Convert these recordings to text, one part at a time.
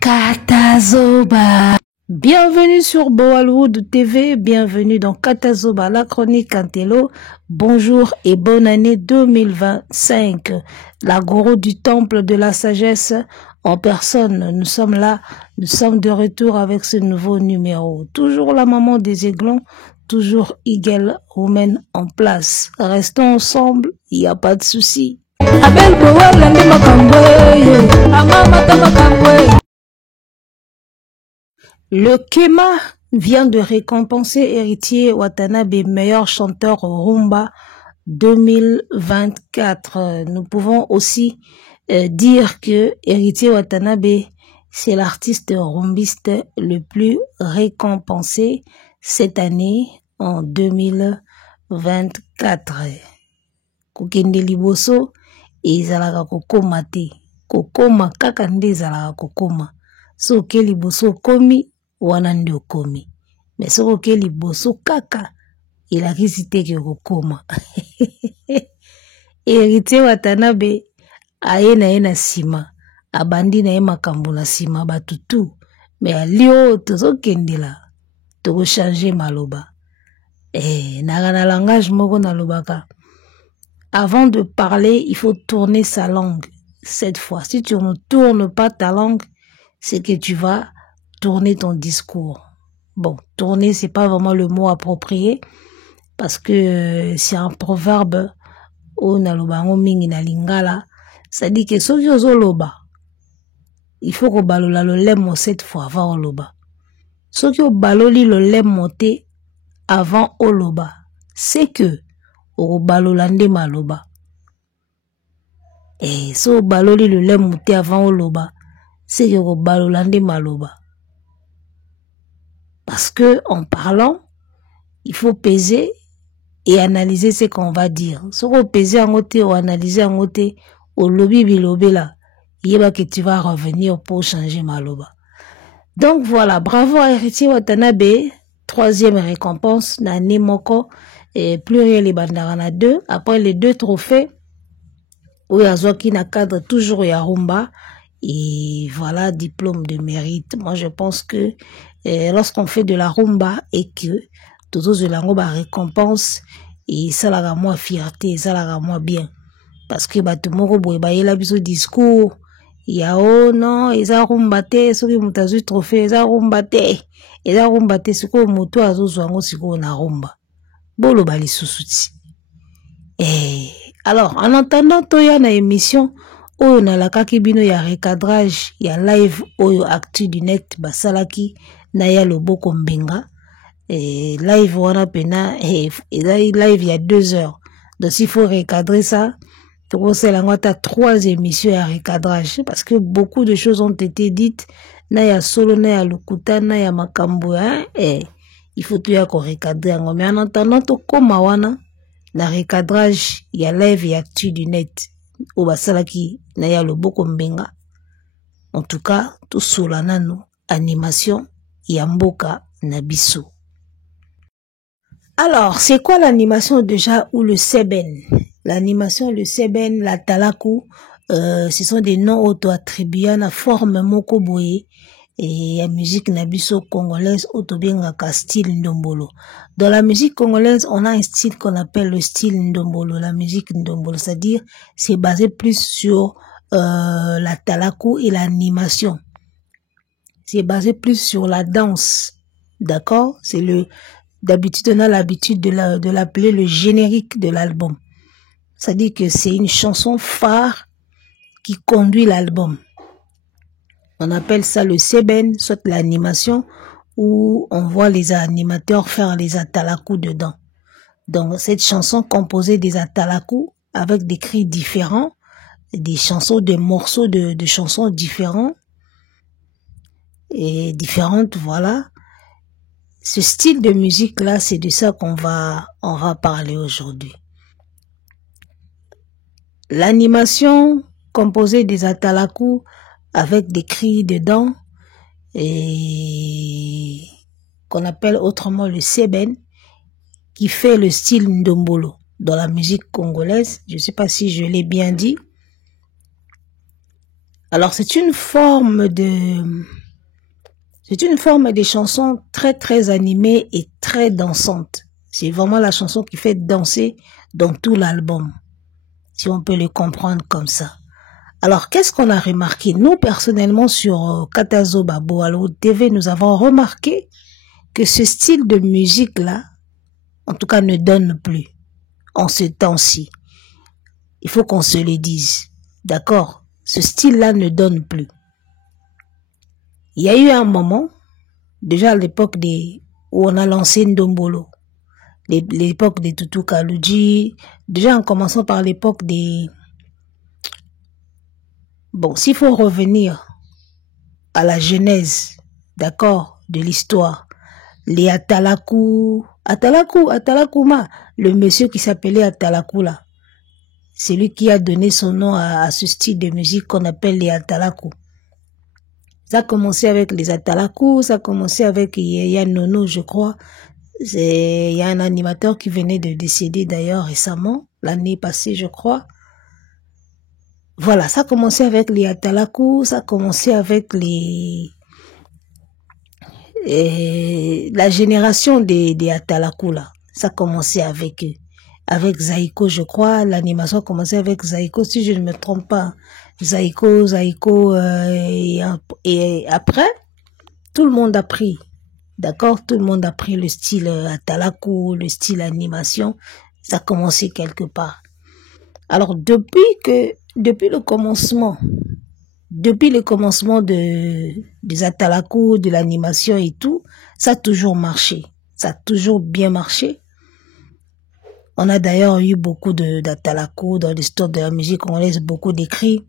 Katazoba. Bienvenue sur Boalwood TV, bienvenue dans Katazoba, la chronique Antello. Bonjour et bonne année 2025. La gourou du temple de la sagesse en personne, nous sommes là, nous sommes de retour avec ce nouveau numéro. Toujours la maman des aiglons, toujours Eagle Women en place. Restons ensemble, il n'y a pas de souci. Le Kema vient de récompenser Héritier Watanabe, meilleur chanteur rumba 2024. Nous pouvons aussi dire que Héritier Watanabe, c'est l'artiste rumbiste le plus récompensé cette année en 2024. Kokende liboso ezalaka kokoma te, kokoma kaka nde ezalaka kokoma. So ke liboso komi wana nde okomi, mais soko ke liboso kaka elakisi te ke kokoma. Héritier Watanabe aye na ye na sima, abandi na ye makambo na sima batutu, mais alio tozokendela toko changer maloba. Na langage moko na lobaka. Avant de parler, il faut tourner sa langue. Cette fois, si tu ne tournes pas ta langue, c'est que tu vas tourner ton discours. Bon, tourner, c'est pas vraiment le mot approprié, parce que c'est un proverbe au nalobango mingi na lingala. Ça dit que soki ozo loba, il faut que balola le lemo cette fois avant oloba. Soki o baloli le lemo te avant oloba, c'est que o balola nde maloba. Et so baloli le lemo te avant oloba, c'est que o balola nde maloba. Parce que en parlant, il faut peser et analyser ce qu'on va dire. Si on peser en côté ou analyser en côté, au lobby bilobela, il y a que tu vas revenir pour changer ma loba. Donc voilà, bravo à Héritier Watanabe, troisième récompense, Nani Moko, et pluriel et bandarana 2. Après les 2 trophées, Oyazoki na cadre toujours Yarumba, et voilà, diplôme de mérite. Moi je pense que lorsqu'on fait de la rumba et que tous de la rumba récompense, et ça la moi fierté, ça la moi bien. Parce que tout le monde a eu le discours. Il y a oh non, ils ont rumbaté, ceux qui ont eu trophée, ils ont rumbaté. Ils ont rumbaté, ce qu'on moto a zouango, ce qu'on a rumba. Bolo bali sousouti. Alors, en entendant toya na émission, oyo na la kakibino ya recadrage, ya live oyo actu du net basalaki na ya loboko mbenga. Live wana pena, live il y a 2 heures. Donc s'il faut recadrer ça, c'est la 3 émissions à recadrage, parce que beaucoup de choses ont été dites, na ya solo, na ya lukuta, na ya makambo, il faut tout ya qu'on recadrer. Mais en entendant to koma wana, na recadrage, il y a live et actu du net, au basalaki, na ya loboko mbenga. En tout cas, tout solanano, animation, yamboka, nabiso. Alors, c'est quoi l'animation déjà ou le seben? L'animation, le seben, la talaku, ce sont des noms auto-attribués à la forme moko boye et la musique nabiso congolaise autobiengaka style ndombolo. Dans la musique congolaise, on a un style qu'on appelle le style ndombolo, la musique ndombolo, c'est-à-dire c'est basé plus sur la talaku et l'animation. C'est basé plus sur la danse, d'accord? C'est le d'habitude, on a l'habitude de l'appeler le générique de l'album. C'est-à-dire que c'est une chanson phare qui conduit l'album. On appelle ça le seben, soit l'animation, où on voit les animateurs faire les atalaku dedans. Donc, cette chanson composée des atalaku avec des cris différents, des chansons, des morceaux de chansons différents et différentes, voilà. Ce style de musique-là, c'est de ça qu'on va parler aujourd'hui. L'animation composée des atalaku avec des cris dedans et qu'on appelle autrement le seben, qui fait le style ndombolo dans la musique congolaise. Je ne sais pas si je l'ai bien dit. Alors c'est une forme de chansons très très animée et très dansante. C'est vraiment la chanson qui fait danser dans tout l'album, si on peut le comprendre comme ça. Alors qu'est-ce qu'on a remarqué? Nous personnellement sur Katazo Babo Alo TV, nous avons remarqué que ce style de musique là, en tout cas, ne donne plus en ce temps-ci. Il faut qu'on se le dise. D'accord? Ce style-là ne donne plus. Il y a eu un moment, déjà à l'époque où on a lancé Ndombolo, l'époque des Tutu Kaluji, déjà en commençant par l'époque des... Bon, s'il faut revenir à la genèse, d'accord, de l'histoire, les Atalakou, Atalakouma, le monsieur qui s'appelait Atalakou là, c'est lui qui a donné son nom à ce style de musique qu'on appelle les Atalakou. Ça a commencé avec les Atalakou, ça a commencé avec Yaya Nono, je crois. Il y a un animateur qui venait de décéder d'ailleurs récemment, l'année passée, je crois. Voilà, ça a commencé avec les Atalakou, ça a commencé avec la génération des Atalakou là. Ça a commencé avec eux. Avec Zaïko, je crois, l'animation a commencé avec Zaïko, si je ne me trompe pas. Zaïko, et après, tout le monde a pris. D'accord? Tout le monde a pris le style Atalakou, le style animation. Ça a commencé quelque part. Alors, depuis le commencement des Atalakou, de l'animation et tout, ça a toujours marché. Ça a toujours bien marché. On a d'ailleurs eu beaucoup d'Atalakou dans l'histoire de la musique. On laisse beaucoup d'écrits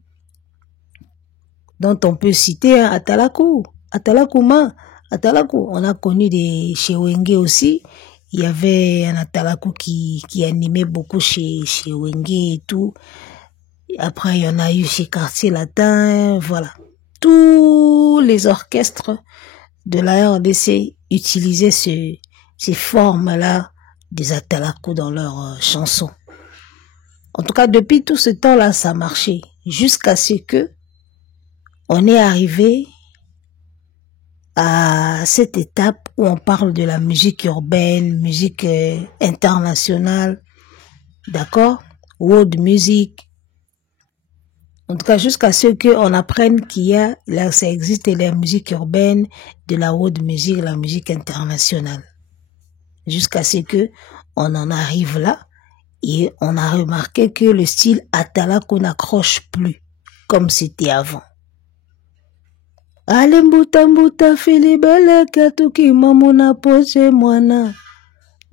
dont on peut citer Atalakou, Atalakouma, Atalakou. On a connu chez Wenge aussi. Il y avait un Atalakou qui animait beaucoup chez Wenge et tout. Après, il y en a eu chez Quartier Latin, voilà. Tous les orchestres de la RDC utilisaient ces formes-là des Atalakou dans leurs chansons. En tout cas, depuis tout ce temps-là, ça marchait. Jusqu'à ce que on est arrivé à cette étape où on parle de la musique urbaine, musique internationale, d'accord? World music. En tout cas, jusqu'à ce qu'on apprenne là, ça existe la musique urbaine, de la world music, la musique internationale. Jusqu'à ce que on en arrive là et on a remarqué que le style Atalakou n'accroche plus comme c'était avant. Ale mbuta mbuta filibele katuki mamuna pose mwana.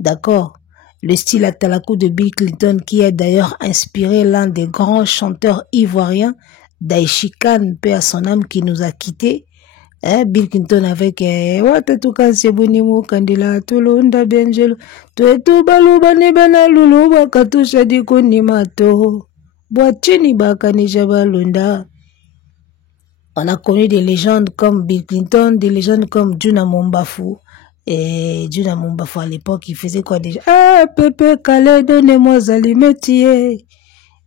D'accord. Le style Atalakou de Bill Clinton qui a d'ailleurs inspiré l'un des grands chanteurs ivoiriens, Daichi Khan, paix à son âme, qui nous a quittés. Bill Clinton avec Watatuka Sebunimu Kandila Tulunda Benjelo Tuetu Baluba Nibana Lulu Wakatusha Dikunimato Boachini Bakanisha Balunda. On a connu des légendes comme Bill Clinton, des légendes comme Juna Mombafu. Et Juna Mombafu à l'époque, il faisait quoi déjà? Ah, Pepe Kale, donnez-moi Zalimetier.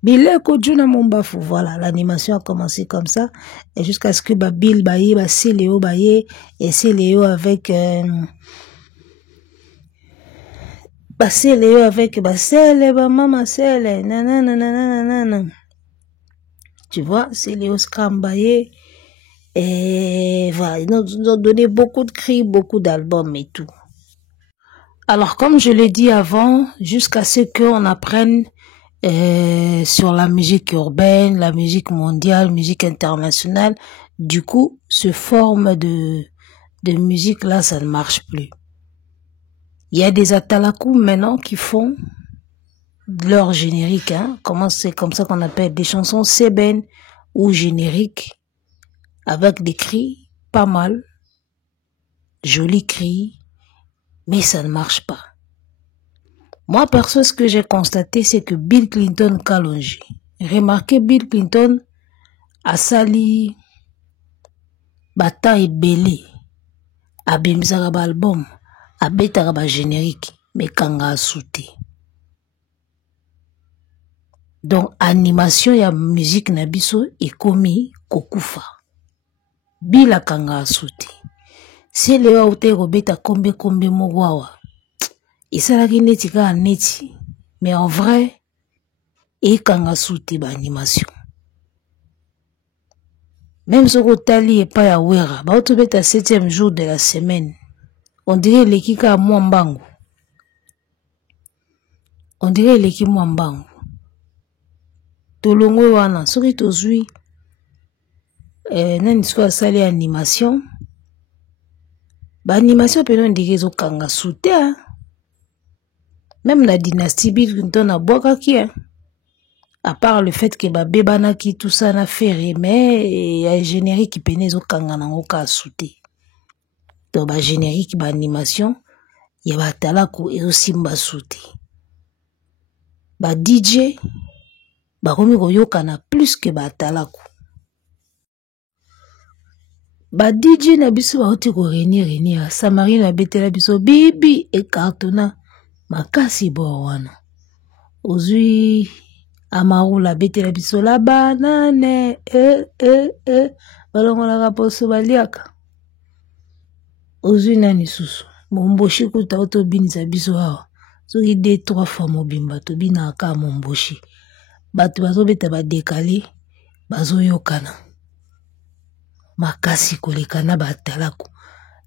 Bileko Juna Mombafu. Voilà, l'animation a commencé comme ça. Et jusqu'à ce que Bill Baye, Léo Baye, et c'est Léo avec, c'est Léo avec, Maman Sele, nanana. Tu vois, c'est Léo Scrambaye. Et voilà, ils nous ont donné beaucoup de cris, beaucoup d'albums et tout. Alors, comme je l'ai dit avant, jusqu'à ce qu'on apprenne sur la musique urbaine, la musique mondiale, musique internationale, du coup, ce forme de musique là, ça ne marche plus. Il y a des Atalakou maintenant qui font leur générique, hein. C'est comme ça qu'on appelle des chansons sébènes ou génériques, avec des cris pas mal, jolis cris, mais ça ne marche pas. Moi, perso, ce que j'ai constaté, c'est que Bill Clinton Kalonji. Remarquez, Bill Clinton a sali bata et belé, a bimzara album, a betara générique, mais kanga a souté. Donc animation ya musique na biso ekomi kokufa bila kanga suti. Si lewa ute robeta kombe mogwawa isalaki neti ka neti, mais en vrai ekanga suti ba animation. Même si on tali et pas ya wera, ba otobeta 7e jour de la semaine, on dirait l'équipe mwambangu. On dirait l'équipe mwambangu. Tolongo wana soki tozui nani siko asali animation. Ba animation pe non dirait zo kanga suti. Même la dynastie Bill Clinton a boakaki. À part le fait que ba bebana ki tout ça na fait mais y a générique qui pene zo kanga nango ka suti. Donc ba générique ba animation ya ba talaku ezo simba suti. Ba DJ ba komi koyokana plus que ba talaku. Ba DJ na biso ba oti ko reni Samari na betela biso bibi e cartona makasi bo wana. Ozui Amarula betela biso la banane balongo la raposo baliaka. Ozui nani susu momboshi kuta oto binisa biso hawa. Soki 2-3 fois mobimba to bina aka momboshi. Batu bazo beta ba décalé bazo yokana. Makasi kolekana ba talaku.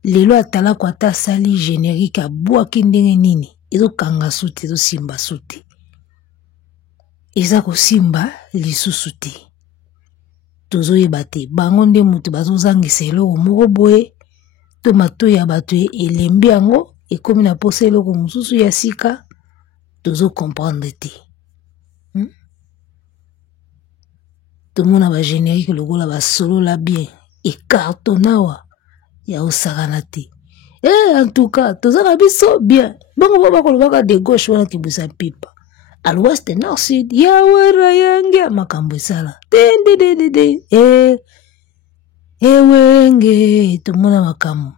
Lelo atalaku ata sali générique abwaki ndenge nini. Ezo kanga suti, ezo simba suti. Eza ko simba lisusu te. Tozo yebate bango nde mutu bazo zangisa eloko moko boye. To mato ya bato elembi yango ekomi na posa eloko mususu ya sika. Tozo comprendre te. Tomona ba générique lokola ba solo la bien et cartonawa ya osakana te. En tout cas, toza na biso bien. Bongo baba kolobaka de gauche wana kibusa pipa. À l'ouest, nord, sud, yawera yange makambo esala. Wenge tomona makambo.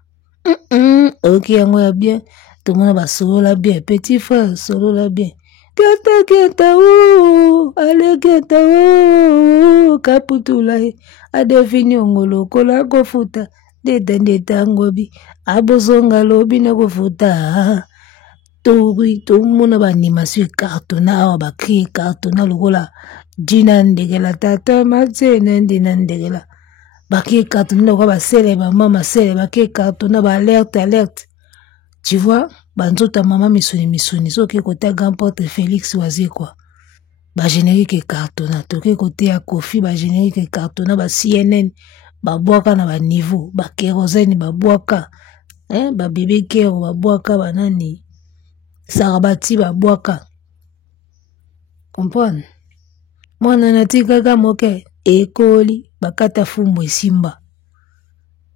Ok yango ya bien. Tomona ba solo la bien. Petit frère solo la bien. Keta ale keta kaputula adefini ongolo kola kofuta dende ngobi abozonga lobi na kofuta tori tomona ba animation cartona awa ba créer cartona lokola dina ndegela tata matene ndina ndegela ba créer cartona lokola ba sele ba mama sele ba créer cartona ba alerte. Tu vois, banzota mama misuni soki kota grand porte Félix Oazé quoi. Ba générique cartona toki côté ya Kofi ba générique cartona ba CNN ba boaka na ba niveau ba kérosène ba boaka ba bébé kero ba boaka banani sarabati ba boaka. Comprendre? Mwana natikaka moke ekoli bakata fumbo esimba.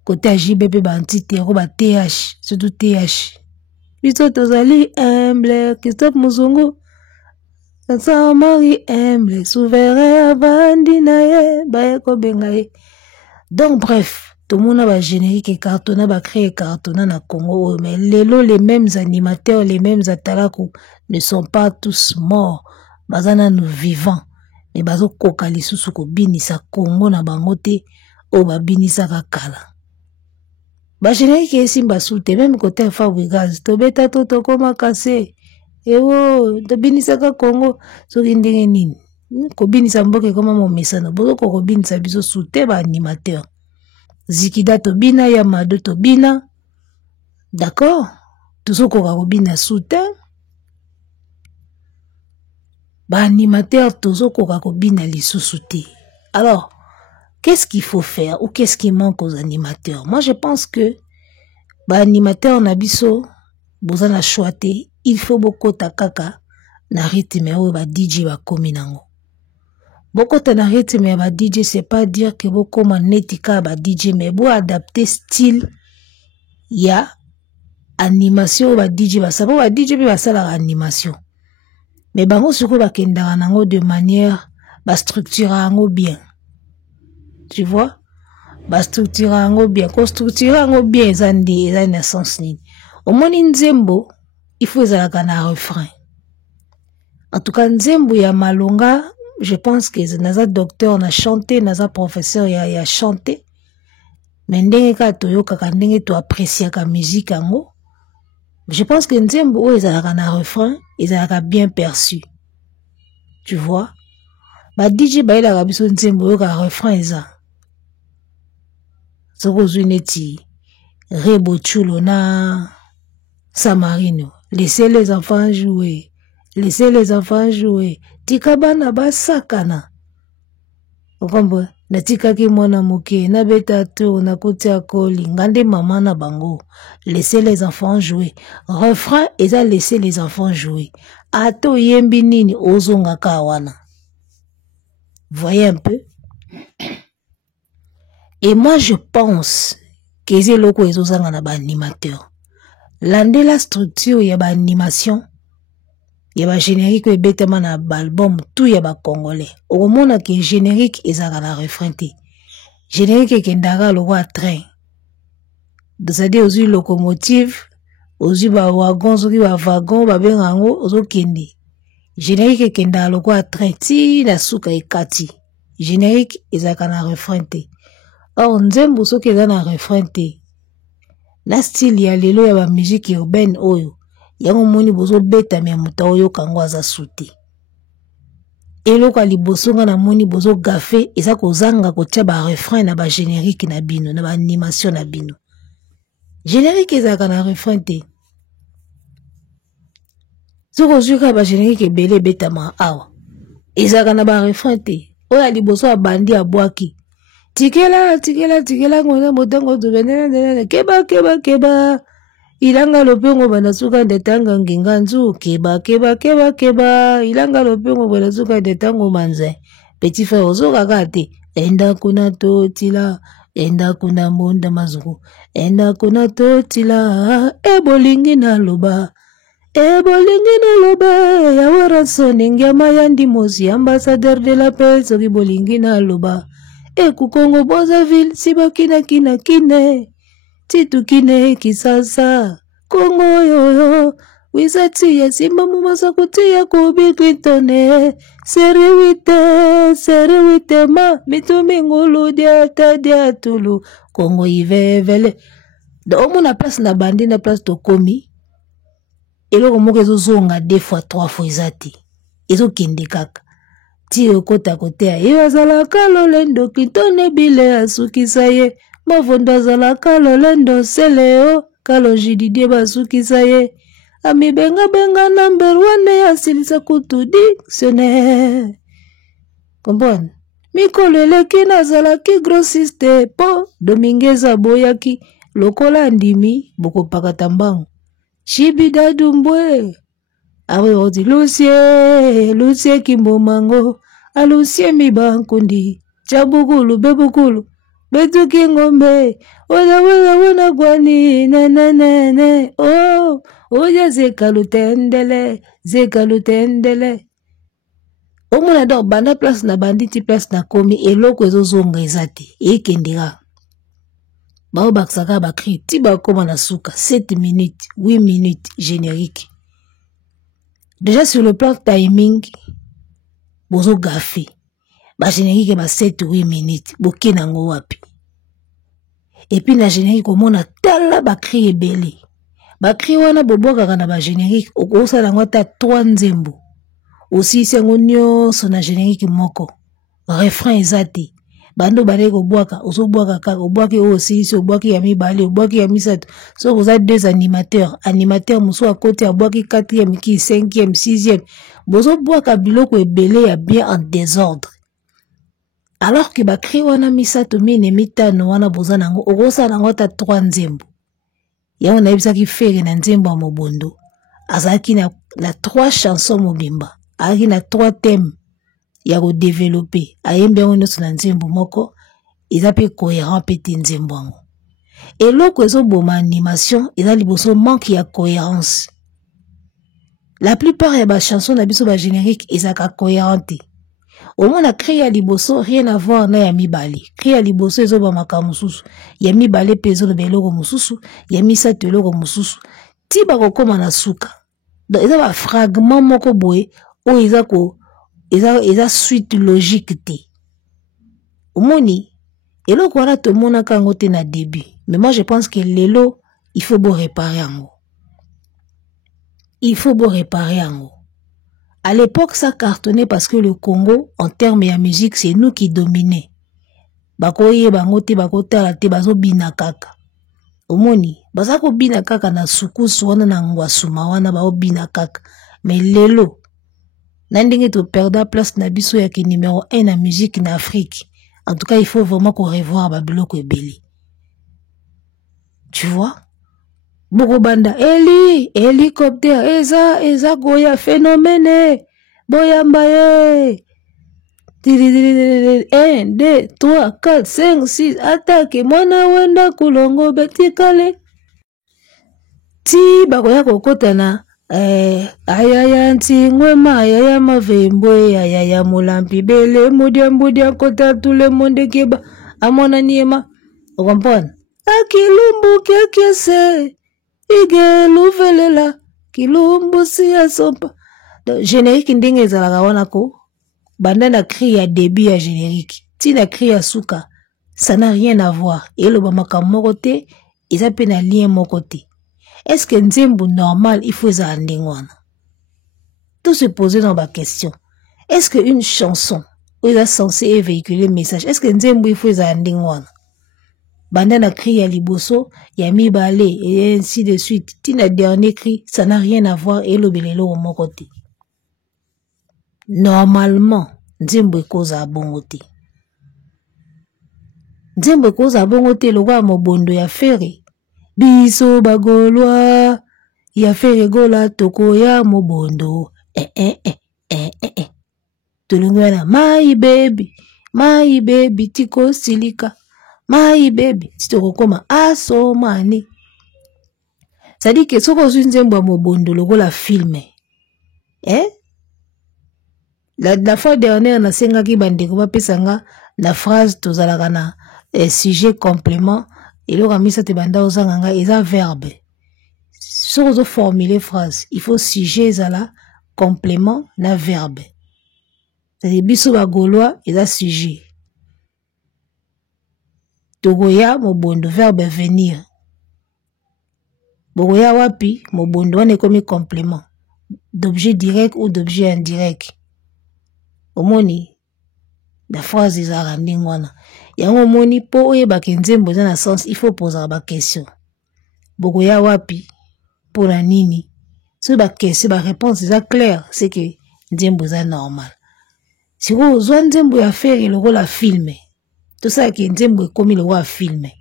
Côté JBP ba anti-terreau ba TH, surtout TH. Biso tozali humble, Christophe Muzungu. Sansa mari humble, souverain avandi na ye, baye ko benga ye. Donc bref, tout le monde a générique cartona, ba créé cartona na Congo, mais les mêmes animateurs, les mêmes atalaku ne sont pas tous morts. Bazana nous vivants. Mais bazo kokali susuko binisa Congo na bangote, o ba binisa kakala. Ba générique esimba soute, même côté Fabrigaz, to beta to koma kase. Ewo, to binisa ka Congo, so ndenge nini. Ko binisa mboke koma mo mesana, bozo ko binisa biso soute ba animateur. Zikida to bina ya mado to bina. D'accord? Tozo ko bina soute. Ba animateur tozo ko bina lisusu te. Alors, qu'est-ce qu'il faut faire ou qu'est-ce qui manque aux animateurs? Moi, je pense que ba animateur nabiso bozana choité, il faut beaucoup takaka na rythme ou ba DJ ba komi nango. Beaucoup na rythme ba DJ, c'est pas dire que beaucoup manetika ba DJ, mais bo adapter style ya animation ba DJ ba sabo ba DJ ba sala animation. Mais bango suko ba kendara nango de manière ba structurer nango bien. Tu vois? Ba structurer nango bien, ko structurer nango bien ezandi na sens nini. Au moni nzembo, il faut ezalaka na refrain. En tout cas nzembo ya malonga je pense que naza docteur na chanté, naza professeur ya chanté. Mais ndenge ka toyokaka ndenge to apprécier ka musique yango. Je pense que nzembo oyo ezalaka na refrain, ezalaka bien perçu. Tu vois? Ba DJ bayelaka biso nzembo oyo ka refrain eza. Soko zwi neti Rebo Chulo na Samarino. Laissez les enfants jouer. Laissez les enfants jouer. Tika bana basakana. Okombo na tika ki mwana moke na beta to na kotia koli ngande mama na bango. Laissez les enfants jouer. Refrain eza laissez les enfants jouer. Ato yembi nini ozonga kawana. Voyez un peu. Et moi je pense que c'est loko ezozanga na ba animateur. Lande la structure ya ba animation. Ya ba générique et betema na album tout ya ba congolais. Au mona que générique ezaka na refrain te. Générique kendaka loko train. C'est-à-dire aux locomotive, aux ba wagon, aux ba wagon, ba bengango, aux kende. Générique kendaka loko train ti na suka ekati. Générique ezaka na refrain te. Or nzembo soki eza na refrain te. Na style ya lelo ya ba musique urbaine oyo. Yango moni bozo beta me muta oyo kango aza suti. Eloko aliboso nga na moni bozo gafe eza kozanga kotia ba refrain na ba générique na bino na ba animation na bino. Générique ezaka na refrain te. Soko zuka ba générique ebele betama awa. Ezaka na ba refrain te. Oyo aliboso abandi abwaki. Tikela ngona motango tubene keba ilanga lopengo bana suka ndetanga nginga nzu keba ilanga lopengo bana suka ndetango manze petit frère ozoka kate enda kuna totila enda kuna monda mazuku enda kuna totila ebolingi na loba ya waraso ningama yandi mosi ambassadeur de la paix soki bolingi na loba kukongo Brazzaville sibakina kine titukine kisasa Kongo yoyo wisati ya simba mumasakuti ya kubikitone seriwite ma mitumingulu dia tulu Kongo ivevele da omo na place na bandi na place to komi eloko moko ezozonga 2 fois 3 fois izati ezokende kaka ti okota kotea azalaka lolendo kitone bile asukisa ye mavondo azalaka lolendo seleo kalo jididie basukisa ye amibenga number 1 asilisa kutu dictionnaire comprendre mikolo eleki nazalaki grossiste po domingeza boyaki lokola ndimi bokopakata mbangu chibida dumbwe awe oti lucie kimbomango alucie mibankundi chabukulu bebukulu betuki ngombe wena gwani ne oja zekalutendele omona donc banda place na banditi place na komi eloko ezozonga ezate ekendera bao baksaka bakri ti bakoma na suka 7 minutes 8 minutes générique. Déjà sur le plan timing bozo gafi ba générique ba 7-8 minutes boke nango wapi et puis na générique omona tala ba cri ebele ba cri wana boboka na ba générique okosala ngo ta 3 nzembo aussi sengo nyonso na générique moko refrain ezati bando bale ko bwaka ozobwaka kaka obwaki aussi obwaki ya mibale obwaki ya misato so vous êtes 2 animateurs muso à côté abwaki 4e ki 5e 6e bozo bwaka biloko ebele ya bien en désordre alors que ba cri wana misato mine mitano wana boza nango okosa nango ta 3 nzembo ya on a ki fere na nzembo ya mobondo azaki na 3 chansons mobimba azaki na 3 thèmes ya ko développer ayembe ono na nzembo moko izape cohérent pete nzembo ngo eloko ezoboma animation eza liboso manque ya cohérence. La plupart ya ba chansons na biso ba générique ezaka cohérente. Au moins na créé liboso rien à voir na ya mibale. Créé liboso ezoba makamususu. Ya mibale pezo le beloko mususu, ya misato eloko mususu. Ti ba kokoma na suka. Donc eza ba fragment moko boye o eza ko eza suite logique te. Omoni, elo kwa to mona kango te na début. Mais moi je pense que lelo, il faut beau réparer en haut. Il faut beau réparer en haut. À l'époque, ça cartonnait parce que le Congo, en termes de musique, c'est nous qui dominait. Bakoye bangote bakota te bazo bina kaka. Omoni, bazako bina kaka na sukusu wana na ngwasuma wana bao bina kaka. Mais lelo, nandenge to perda place na biso ya ki numéro 1 na musique na Afrique. En tout cas, il faut vraiment qu'on revoie Babiloko Ebele. Tu vois? Boko banda, hélicoptère, eza goya phénomène, boyamba ye. 1, 2, 3, 4, 5, 6, attaque, mwana wenda kulongo betikale. Ti bakoya kokota na, ayaya ntingwema, ayaya mavembwe, ayaya mulampi bele, mudia kota tout le monde keba, amona niema. Vous comprenez? Akilumbu kekese. Ige luvelela kilumbu siya sopa. Générique ndenge ezalaka wana ko banda na cri ya début ya générique. Ti na cri ya suka, ça n'a rien à voir. Et le bamaka moko te, eza pe na lien moko te. Est-ce que nzembo normal il faut ezala ndenge wana? Tout se poser dans ma question. Est-ce que une chanson où il est censé véhiculer le message, est-ce que nzembo il faut ezala ndenge wana? Banda na cri ya liboso, ya mibale, et ainsi de suite. Tina dernier cri, ça n'a rien à voir, et l'obelelo au mon côté. Normalement, nzembo ekoza abongo te. Nzembo ekoza abongo te, logo mobondo ya fere. Biso bagolwa, ya fere gola toko ya mobondo. Tulungwana, my baby, tiko silika. My baby, tito koma aso mani. Ça dit que soko zunzembo mobondo logo la filme. La fois dernière na senga ki bandeko ba pesanga la phrase tozalaka na sujet complément et lo ramisa te banda ozanga eza verbe. Soko zo formuler phrase, il faut sujet zala complément na verbe. C'est biso ba gaulois eza sujet. Togoya mobondo verbe venir. Bogoya wapi mobondo wane komi complément d'objet direct ou d'objet indirect. Omoni la phrase ezala ndenge wana. Yango omoni po oyeba ke nzembo eza na sens, il faut poser ba question. Bogoya wapi pour la nini? Si ba question ba réponse eza claire, c'est que nzembo eza normal. Si vous zwa nzembo ya faire le rôle à filmer. Tout ça qui nzembo komi le roi filmer.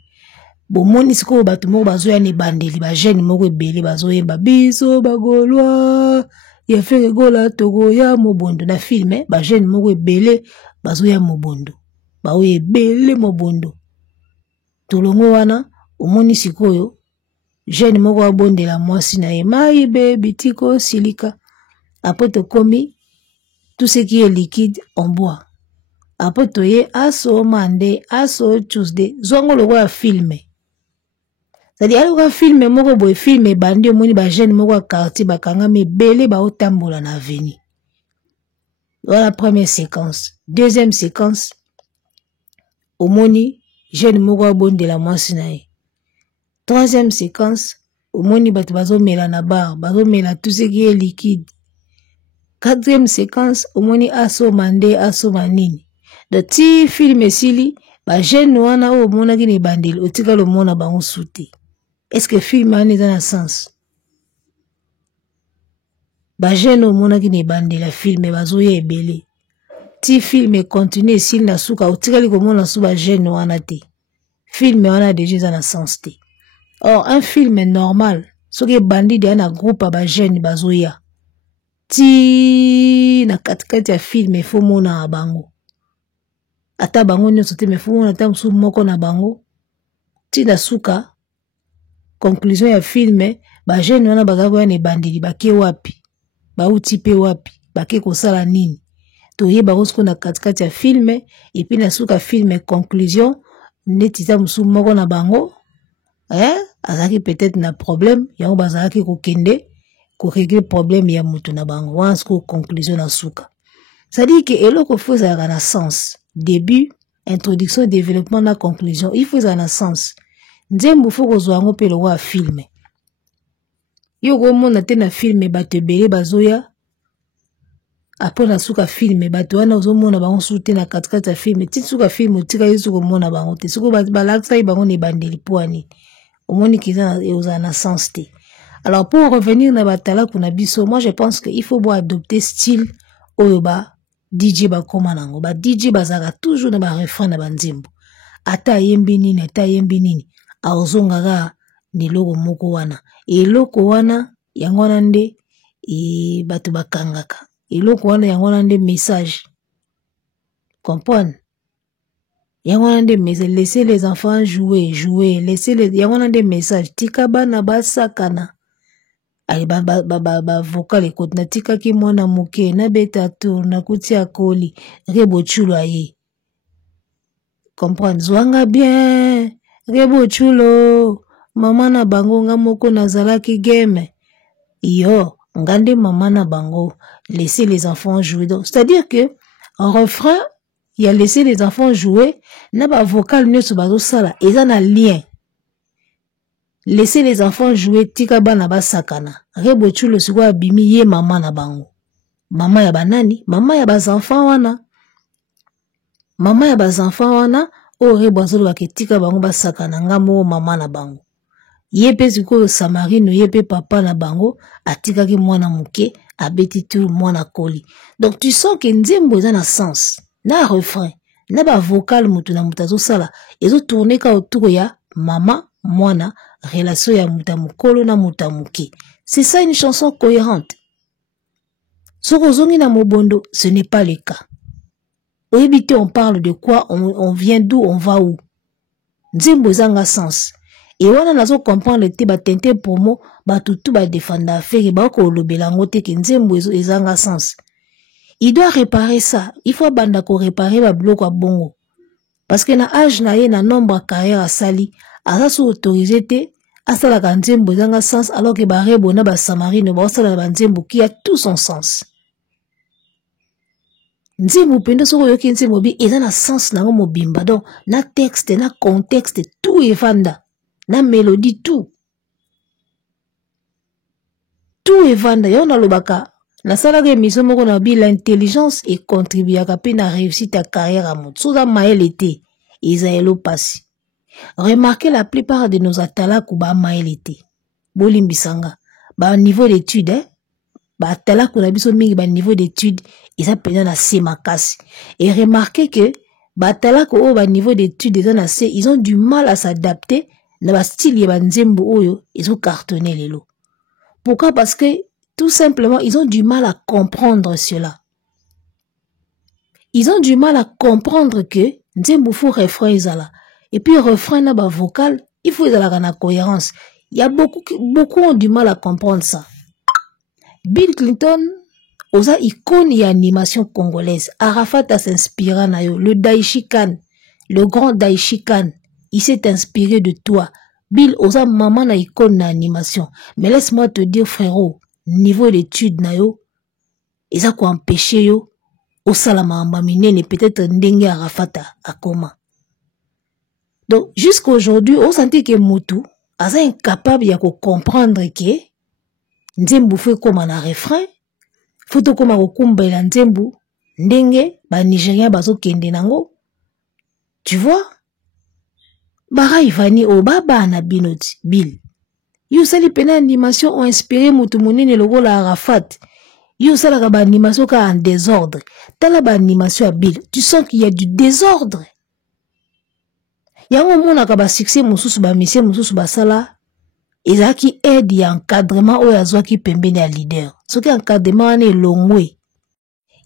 Bon moni siko bato moko bazoya ne bandeli ba jeune moko ebele bazoyeba biso bagolwa ya faire gola togo ya mobondo na filme ba jeune moko ebele bazoya mobondo ba oye ebele mobondo tolongo wana omoni sikoyo jeune moko abondela mwasi na ye my baby tiko silika après to komi tout ce qui est liquide en bois. Après toye aso mande aso Tuesday zongo logo ya filme. C'est-à-dire aloko filme moko boye filme bandi omoni ba jeune moko quartier bakanga me belé ba otambola na veni. Voilà la première séquence. Deuxième séquence omoni jeune moko abondela mwasi na ye. Troisième séquence omoni bato bazo mela na bar, bazo mela tout ce qui est liquide. Quatrième séquence omoni aso mande aso manini. De ti film sili ba jeune wana o mona ki ne bandeli otika lo mona bango souté. Est-ce que film a un sens? Ba jeune o mona ki ne bandeli film bazo ye ebele. Ti film continue s'il na suka otika li ko mona su ba jeune wana te. Film wana déjà na sens te. Or un film normal, so ke bandi de na groupe ba jeune bazo ya. Ti na katikati ya film fo mona bango. Ata bango nyonso te me fo mona ta musu moko na bango. Ti na suka conclusion ya film ba jeune wana bazako ya ne bandeli bake wapi. Ba uti pe wapi. Bake kosala nini. To yeba kosko na katikati ya film et puis na suka film conclusion neti ta musu moko na bango. Azaki peut-être na problème yango bazaki ko kende ko régler problème ya mutu na bango wansko conclusion na suka. Ça dit que eloko faut ça na sens. Début, introduction, développement, na conclusion. Il faut ça na sens. Nzembo faut ko zwango pe lo wa filme. Yo go mona te na filme bato ebele bazoya. Après na suka filme bato wana ozomona bango sute na katikati ya filme. Ti suka filme otika yesu ko mona bango te. Suko balakisa yi bango ne bandeli poani. Omoni kiza na na sens te. Alors pour revenir na batala kuna biso, moi je pense que il faut bien adopter style oyoba DJ ba koma nango. Ba DJ bazaka toujours na ba refrain na banzembo. Ata yembi nini aozongaka ni logo moko wana. Eloko wana yango wana nde bato bakangaka. Eloko wana yango wana nde message. Comprendre? Yango wana nde message. Laissez les enfants jouer. Laissez les yango wana nde message. Tika bana basakana. Ay ba vocal écoute na tika ki mwana muke na beta tour na kutia koli rebo chulo aye. Comprendre? Zwanga bien. Rebo chulo. Mama na bango nga moko nazalaki game. Yo, ngande mama na bango. Laissez les enfants jouer. Donc, c'est-à-dire que, en refrain, il y a laissé les enfants jouer. Na ba vocal nyoso bazo sala. Eza na lien. Laissez les enfants jouer. Tika bana basakana. Rebo chulo siko abimi ye mama na bango. Mama ya banani? Mama ya bas enfants wana. Mama ya bas enfants wana. O rebo azolo bake tika bango basakana. Nga mo mama na bango. Yepe ziko samarino yepe papa na bango atika ki mwana muke abeti tout mwana koli. Donc tu sens que nzembo eza na sens na refrain na ba vocal mutu na mutazo sala ezo tourner ka autour ya mama mwana relation ya muta mukolo na muta muke. C'est ça une chanson cohérente. Soko zongi na mobondo, ce n'est pas le cas. Au habité on parle de quoi, on vient d'où, on va où. Nzembo eza na sens. Et wana nazo comprendre te ba tente promo ba tutu ba défendre affaire ba ko lobelango te ke nzembo ezanga sens. Il doit réparer ça. Il faut banda ko réparer ba bloc à bongo. Parce que na âge na ye na nombre carrière à sali, asa so autorisé te asala ka nzembo ezanga sens alors que ba rebo na ba samarine ba sala ba nzembo qui a tout son sens. Nzembo pendo soko yoki nzembo bi ezana sens na mo bimba donc na texte na contexte tout evanda. Na mélodie tout est vanda yo na lobaka na sala ke émission moko na bi l'intelligence et contribue à na réussite à carrière à mot so za mael été Isaëlo passi. Remarquez la plupart de nos atala ku ba mael été bolimbisanga ba niveau d'étude ba atala ku na biso mingi ba niveau d'étude isa pena na semakasi et remarquez que ba atala ku o ba niveau d'étude ils ont du mal à s'adapter na ba style ya banzembo oyo ils ont cartonné lelo. Pourquoi? Parce que tout simplement ils ont du mal à comprendre cela. Ils ont du mal à comprendre que nzembo faut refrain ezala et puis refrain na ba vocal il faut ezala na cohérence. Il y a beaucoup ont du mal à comprendre ça. Bill Clinton oza icône ya animation congolaise. Arafat a s'inspiré na yo, le Daichi Khan, le grand Daichi Khan. Il s'est inspiré de toi. Bill, oza maman na icône na animation. Mais laisse-moi te dire, frérot, niveau d'étude na yo, eza ko empêcher yo, au salama ambaminene, peut-être ndenge Arafata akoma. Donc, jusqu'aujourd'hui, on sentit que Moutou, aza incapable ya ko comprendre que, nzembo fait comme un refrain, faut to koma ko kumbela nzembo, ndenge, ba Nigérien bazo kende nango. Tu vois? Bara Ivani o baba na binoti Bill. Yo sali pena animation ont inspiré mutu munene logo la Arafat. Yo sala ka ba animation ka en désordre. Tala ba animation à Bill. Tu sens qu'il y a du désordre. Yango mona ka ba succès mususu ba mission mususu ba sala. Ezaki aide ya encadrement o yazwa ki pembeni ya leader. Soki encadrement ane longwe.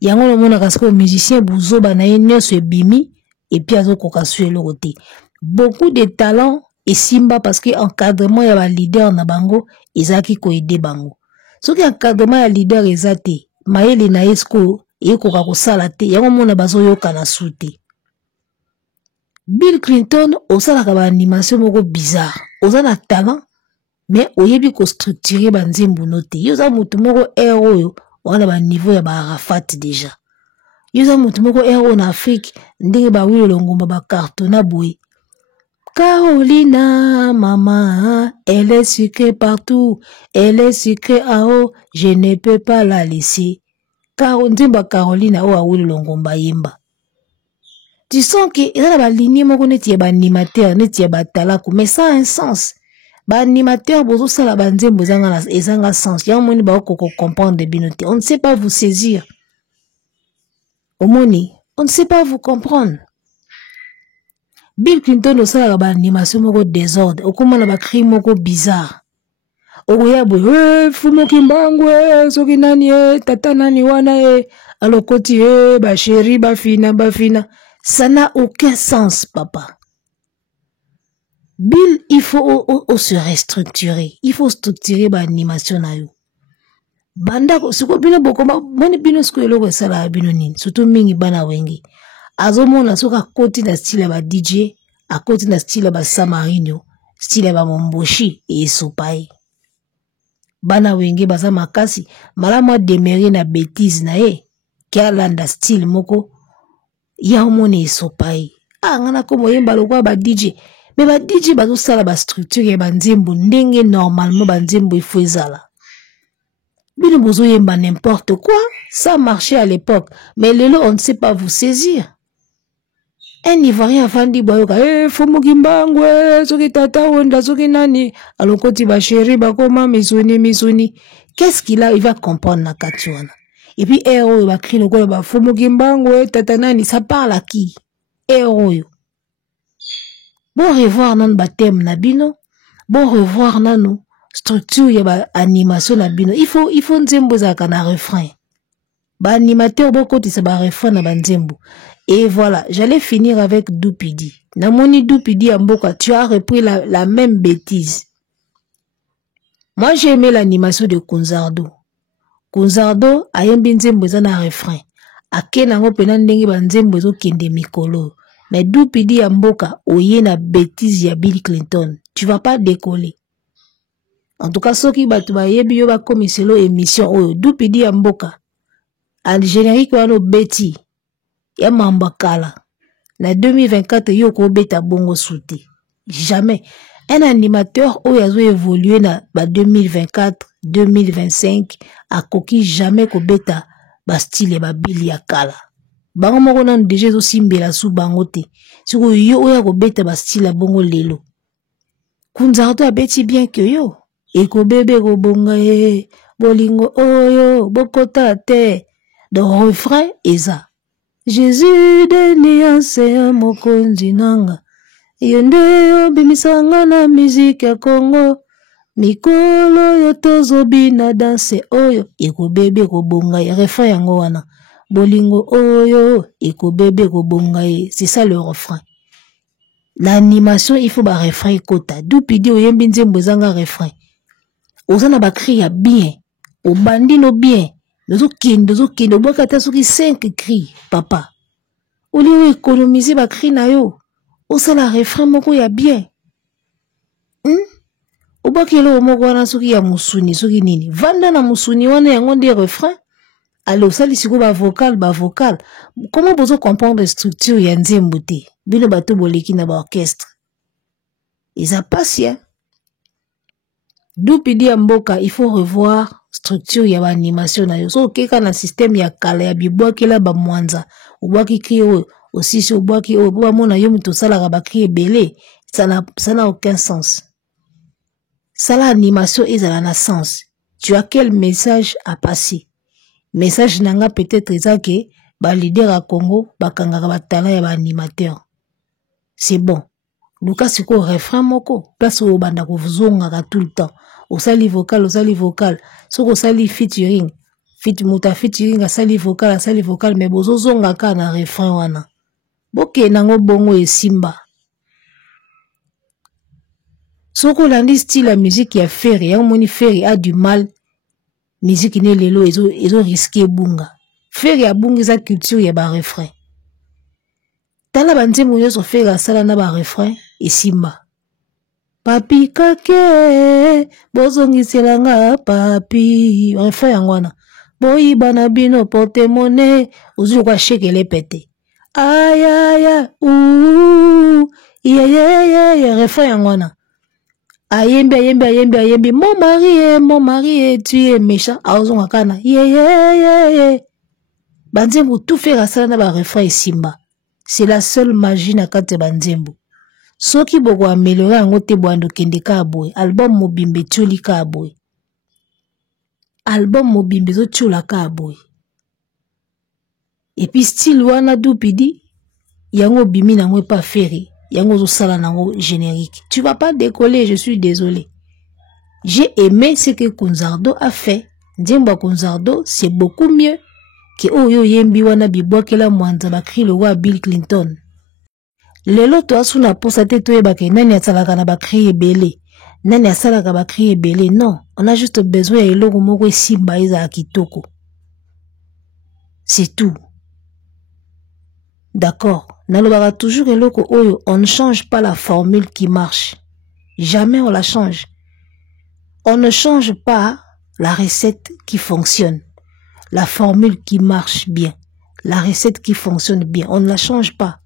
Yango mona ka siko musicien buzo ba na ye nyonso ebimi et puis azo koka suelo côté. Beaucoup de talents et simba parce que encadrement ya ba leader na bango ezaki ko aider bango. Soki encadrement ya leader ezate maele na esko ekoka ko sala te yango mona bazo yoka na sute. Bill Clinton osala ka ba animation moko bizarre. Osana talent mais oyebi ko structurer banzembo note. Yo za mutu moko héros yo wana ba niveau ya ba Arafat déjà. Yoza mutu moko héros en Afrique, ndenge ba wilo longomba ba cartona boy. Carolina, maman, elle est sucrée partout, elle est sucrée en haut, je ne peux pas la laisser. Ndimba Carolina o awilo longomba yemba. Tu sens que il y a ba lignée moko neti ya ba animateur, neti ya ba talaku, mais ça a un sens. Ba animateur bozo sala ba nzembo ezanga sens. Ya moni ba ko comprendre binote. On ne sait pas vous saisir. Omoni, on ne sait pas vous comprendre. Bill Clinton osala ba animation moko désordre, okoma na ba cri moko bizarre. Okoya boy, fumo kimbangwe, soki nani tata nani wana alokoti ba chéri ba fina. Ça n'a aucun sens, papa. Bill, il faut se restructurer. Il faut structurer ba animation na yo. Banda ko siko bino bokoma moni bino siko eloko sala bino nini. Surtout mingi bana wengi. Azomona soka koti na style ba DJ, a koti na style ba Samarino, style ba Momboshi et Sopai. Bana wengi baza makasi, malama demeri na bêtise na kia landa style moko ya omone Sopai. Ngana komo yemba lokwa ba DJ. Mais ba DJ bazo sala ba structure ya ba nzembo ndenge normalement ba nzembo ifo ezala. Bino bozo yemba n'importe quoi, ça marchait à l'époque, mais lelo on ne sait pas vous saisir. Un Ivoirien afandi boyoka, fumo kimbangwe, soki tata wenda, soki nani, alokoti ba chéri, bakoma, misuni. Qu'est-ce qu'il a, il va comprendre na katuana. Et puis, héros, il va crier le quoi, fumo kimbangwe, tata nani, ça parle à qui? Héros. Bon revoir nan baptême na bino, bon revoir nano, structure ya ba animation na bino. Il faut nzembo za kana refrain. Ba animateur boko tisa ba refrain na ba nzembo. Et voilà, j'allais finir avec Doupidi. Namoni Doupidi Amboka, tu as repris la même bêtise. Moi, j'ai aimé l'animation de Kunzardo. Kunzardo a yembi nzembo za na refrain. Ake nango pena ndenge ba nzembo zo kende mikolo. Mais Doupidi Amboka, oye na bêtise ya Bill Clinton. Tu vas pas décoller. En tout cas, soki batu ba yebi yo ba komiselo émission oyo. Doupidi Amboka. Al générique wano Betty. Ya mambakala. Na 2024, yoko beta bongo souté. Jamais. Un animateur où a évolué na 2024, 2025, a coquille jamais ko beta ba style ba bili ya kala. Bango moko na déjà zo simbela sou bangote. Siko yo oya ko beta ba style bongo lelo. Kunzardo a beti bien que yo. Eko bebe ko bonga bolingo oyo bokota te. Dans refrain eza. Jésus de nianse mokonzi nanga. Yende yo bimisanga na musique ya Congo. Mikolo yo tozobi na danse oyo. Eko bebe ko bonga ye. Refrain yango wana. Bolingo oyo. Eko bebe ko bonga ye. C'est ça le refrain. L'animation, il faut ba refrain kota. Doupidi oyembi nzembo zanga refrain. Ozana ba cri ya bien. Obandino bien. Dozo kende, oboka ta soki 5 cris, papa. Au lieu économiser ba cri na yo, osala refrain moko ya bien. Oboka lo moko wana soki ya musuni, soki nini. Vanda na musuni wana yango nde refrain. Alors osali siko ba vocal. Comment bozo comprendre structure ya nzembo te? Bino bato boleki na ba orchestre. Eza passia. Doupidi Amboka, il faut revoir structure ya ba animation na yo. So keka na système ya kala ya bibwaki la ba mwanza. Obwaki ki o aussi obwaki o ba mona yo muto sala ka ba ki belé. Ça n'a aucun sens. Ça la animation ezala na sens. Tu as quel message à passer? Message nanga peut-être ezake ba leader à Congo ba kangaka ba talent ya ba animateur. C'est bon. Luka siko refrain moko place au banda ko zonga tout le temps. Osali vocal. Soko sali featuring a sali vocal mais bozo zonga ka na refrain wana. Boke nango bongo e simba. Soko landi style la musique ya Ferry, ya moni Ferry a du mal. Musique ne lelo ezo risqué bunga. Ferry a bunga za culture ya ba refrain. Tala banzembo yo so Ferry asala na ba refrain e simba. Papi kake, bozongiselanga papi. Refrain yango wana. Boyi banabino porte-monnaie. Ozu kwa chèque les pété. Aïe aïe ouh. Yeah, refrain yangwana. Ayembi. Mon mari, tu es méchant. Aozo ngakana. Yeah. Banzembo tout fait rasala na ba refrain simba. C'est la seule magie na kate banzembo. Soki boko améliorer yango te boando kende ka boy. Album mobimbe tioli ka boy. Album mobimbe zo tiola ka boy. Et puis style wana dupidi yango bimi nango pas ferré. Yango zo sala nango générique. Tu vas pas décoller, je suis désolé. J'ai aimé ce que Kunzardo a fait. Nzembo Kunzardo, c'est beaucoup mieux que oyo yembi wana bibwakela mwanza bakri le roi Bill Clinton. Lelo to asuna posa te toyeba ke nani asalaka na bakri ebele. Nani asalaka bakri ebele. Non, on a juste besoin ya eloko moko esimba eza kitoko. C'est tout. D'accord. Nalobaka toujours eloko oyo, on ne change pas la formule qui marche. Jamais on la change. On ne change pas la recette qui fonctionne. La formule qui marche bien. La recette qui fonctionne bien. On ne la change pas.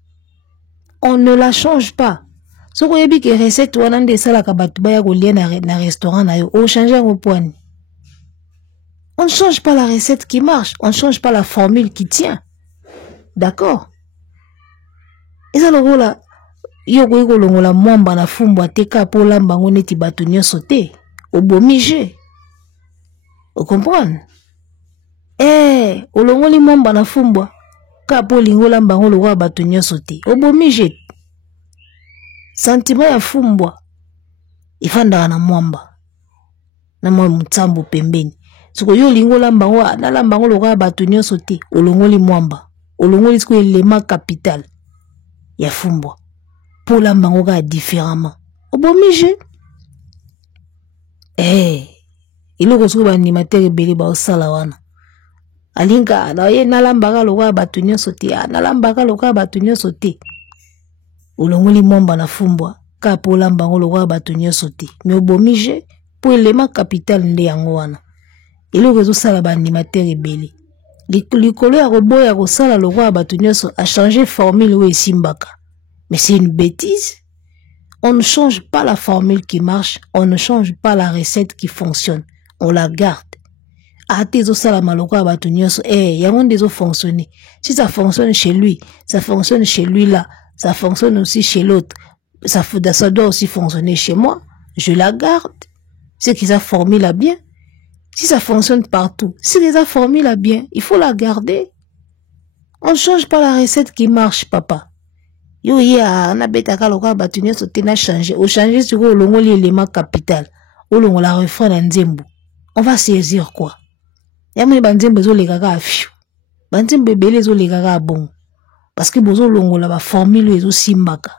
On ne la change pas. Si vous avez que recette ou anande sala kabatuba ya kolia na restaurant na yo, on change au point. On ne change pas la recette qui marche. On ne change pas la formule qui tient. D'accord? Et ça le rôle yo ko longola mwamba na fumbo ateka po lamba ngone ti bato nyonso te. Obomije. Vous comprenez? Olongoli mwamba na fumbo ka po lingola mbango lo wa bato nyonso te. Obomije. Sentiment ya fumbo ifanda na mwamba. Na mwa mutsambo pembeni. Soko yo lingola mbango na la mbango lo wa bato nyonso te. Olongoli mwamba. Olongoli siko élément capital ya fumbo. Pour la mbango ka différemment. Obomije. Iloko siko ba animateur ebele ba osala wana. Alinga na ye nalambaka lokwa bato nyonso te. Nalambaka lokwa bato nyonso te. Olongoli mwamba na fumbwa ka po lambango lokwa bato nyonso te. Mais obomije pour élément capital nde yango wana. Iloko ezosala ba animateur ebele. Likolo ya koboya kosala lokwa bato nyonso a changé formule ou esimbaka. Mais c'est une bêtise. On ne change pas la formule qui marche, on ne change pas la recette qui fonctionne, on la garde. Atezo sala maloko abatu nyonso, yango ndezo fonctionner. Si ça fonctionne chez lui, ça fonctionne chez lui là, ça fonctionne aussi chez l'autre, ça doit aussi fonctionner chez moi, je la garde. C'est qu'ils a formule là bien. Si ça fonctionne partout, si les a formule là bien, il faut la garder. On ne change pas la recette qui marche, papa. Yo on a bêta kaloko batu nyonso te na changer. Au changer sur le longo l'élément capital. Au longo la refrain na nzembo. On va saisir quoi? Yamuni banzembo zo lekaka afiu. Banzembo ebele zo lekaka bon. Parce que bozo longo la ba formule ezo simbaka.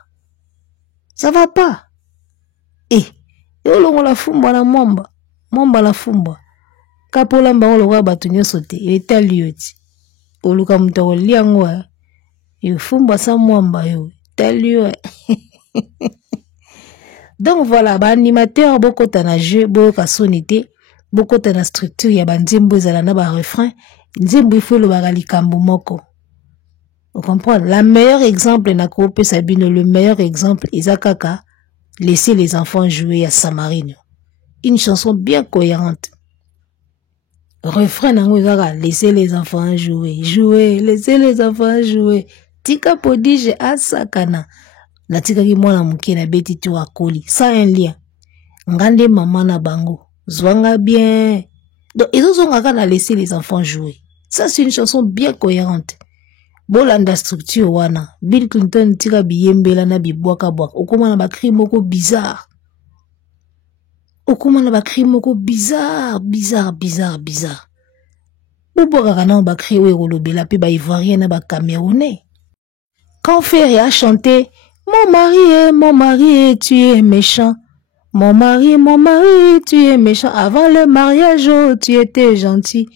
Ça va pas. Yo longo la fumba na mwamba. Mwamba la fumba. Kapola mbango lokwa batu nyonso te. Il est lioti. Oluka mutako liango yo fumba sa mwamba yo. Talio. Donc voilà, ba animateur boko tana jeu, boko sonité, boko tana structure ya banzembo ezala na ba refrain, nzembo ifo lo ba likambo moko. Vous comprenez? La meilleur exemple na kope Sabino, le meilleur exemple Isakaka, laisser les enfants jouer à Samarino. Une chanson bien cohérente. Refrain nango ezaka laisser les enfants jouer, laisser les enfants jouer. Tika podige asakana. Na tika ki mwana muke na beti tu akoli. Ça un lien. Ngande maman na bango. Zwanga bien. Donc, ils ont qu'à laisser les enfants jouer. Ça, c'est une chanson bien cohérente. Bolanda structure wana. Bill Clinton tika biyembela na bibwaka bwaka. Okoma na bakri moko bizarre. Okoma na bakri moko bizarre. Bobwaka kana bakri we kolobela pe ba ivoirien na ba camerounais. Quand Ferré a chanté mon mari, tu es méchant. Mon mari, tu es méchant. Avant le mariage, oh, tu étais gentil.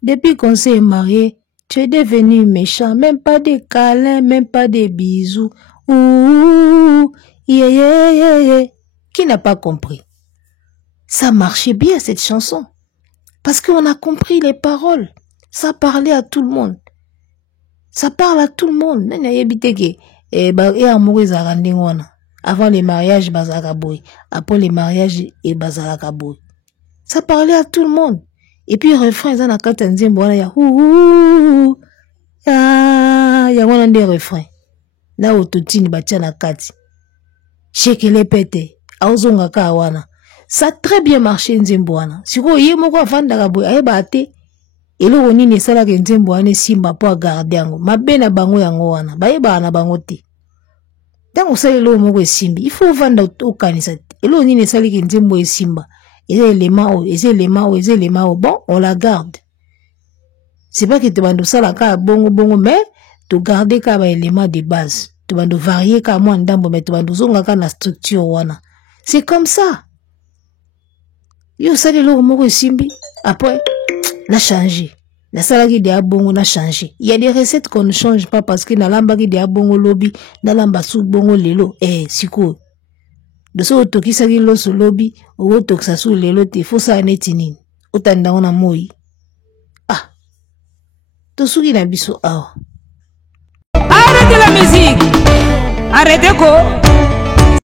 Depuis qu'on s'est marié, tu es devenu méchant. Même pas de câlins, même pas de bisous. Ouh, yeah. Qui n'a pas compris? Ça marchait bien cette chanson. Parce qu'on a compris les paroles. Ça parlait à tout le monde. Ça parle à tout le monde. Avant les mariages, après les mariages, ça parlait à tout le monde. Et puis, refrain, ils ont la carte en disant, il y a des refrains. Na autotune, batia na kati. Shekele pete. Aozonga kawana. Ça a très bien marché, Nzemboana. Si vous voyez, moko afanda kaboy, aye bate. Elo woni ne sala ke Nzemboane simba po a garder yango. Mabe na bango yango wana. Baye ba na bango te. Tango sali elo moko esimbi. Il faut vanda okanisa. Elo woni ne sali ke Nzembo esimba. Eze élément. Bon, on la garde. C'est pas que tu vas nous sala ka bongo, mais tu garder ka ba élément de base. Tu vas nous varier ka moi ndambo, mais tu vas nous zonga ka na structure wana. C'est comme ça. Yo sali lo moko simbi. Après, n'a changé. Na sala ki de bongo n'a changé. Il y a des recettes qu'on ne change pas parce que na lamba ki de bongo lobby, na lamba sou bongo lelo. Siko. De so otoki sali lo so lobby, o otoksa sou lelo te faut ça netini. Otanda ona moi. Tosuki na biso awa. Arrêtez la musique. Arrêtez quoi?